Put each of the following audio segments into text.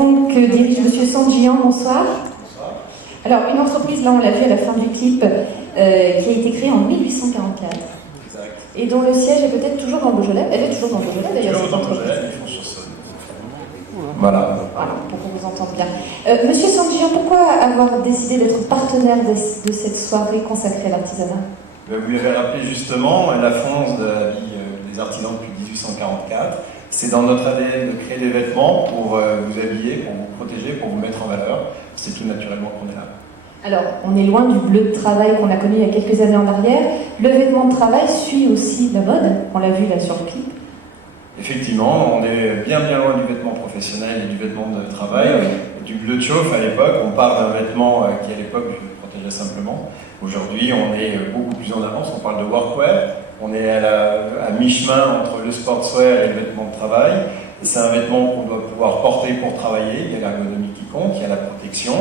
Que dirige Monsieur Sanjian, bonsoir. Bonsoir. Alors, une entreprise, là on l'a vu à la fin du clip, qui a été créée en 1844. Exact. Et dont le siège est peut-être toujours dans Beaujolais. Elle est toujours dans Beaujolais d'ailleurs. Toujours cette dans entreprise. Beaujolais, ils font sur Saône. Voilà. Voilà, pour qu'on vous entende bien. Monsieur Sanjian, pourquoi avoir décidé d'être partenaire de cette soirée consacrée à l'artisanat? Vous l'avez rappelé justement, la France de la vie des artisans depuis 1844. C'est dans notre ADN de créer des vêtements pour vous habiller, pour vous protéger, pour vous mettre en valeur. C'est tout naturellement qu'on est là. Alors, on est loin du bleu de travail qu'on a connu il y a quelques années en arrière. Le vêtement de travail suit aussi la mode. On l'a vu là sur le clip. Effectivement, on est bien loin du vêtement professionnel et du vêtement de travail. Oui. Du bleu de chauffe à l'époque, on parle d'un vêtement qui à l'époque protégeait simplement. Aujourd'hui, on est beaucoup plus en avance, on parle de workwear. On est à mi-chemin entre le sportswear et le vêtement de travail. C'est un vêtement qu'on doit pouvoir porter pour travailler. Il y a l'ergonomie qui compte, il y a la protection.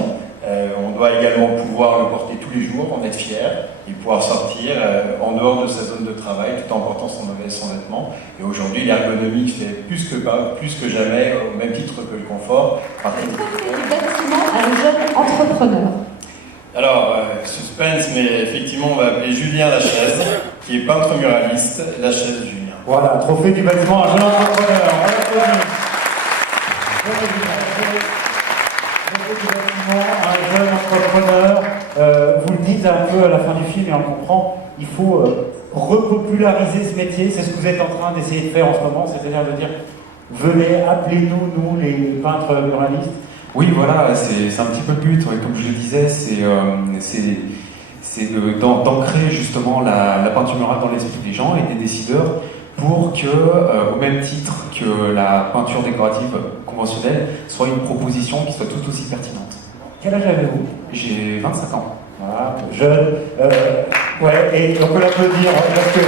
On doit également pouvoir le porter tous les jours, en être fier et pouvoir sortir en dehors de sa zone de travail tout en portant son vêtement. Et aujourd'hui, l'ergonomie fait plus que jamais, au même titre que le confort. Pourquoi fait du bâtiment à un jeune entrepreneur? Alors, suspense, mais effectivement, on va appeler Julien Lachaise, qui est peintre muraliste. Lachaise Julien. Voilà, trophée du bâtiment, un jeune entrepreneur. On l'applaudit. Trophée du bâtiment, un jeune entrepreneur. Vous le dites un peu à la fin du film et on comprend, il faut repopulariser ce métier. C'est ce que vous êtes en train d'essayer de faire en ce moment, c'est-à-dire de dire, venez, appelez-nous, nous, les peintres muralistes. Oui, voilà, c'est un petit peu le but. Comme je le disais, c'est d'ancrer justement la peinture murale dans l'esprit des gens et des décideurs pour que, au même titre que la peinture décorative conventionnelle, soit une proposition qui soit tout aussi pertinente. Quel âge avez-vous? J'ai 25 ans. Voilà, jeune. Ouais, et on peut l'applaudir parce que...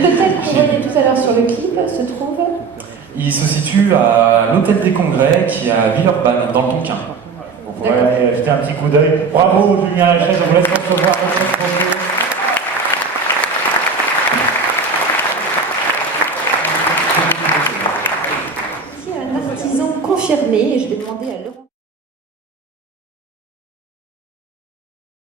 L'hôtel qu'on voyait tout à l'heure sur le clip se trouve... Il se situe à l'Hôtel des Congrès qui est à Villeurbanne, dans le Tonkin. Vous pourrez aller jeter un petit coup d'œil. Bravo Julien Lachaise, on vous laisse recevoir votre trophée. Ici, un artisan confirmé, et je vais demander à Laurent.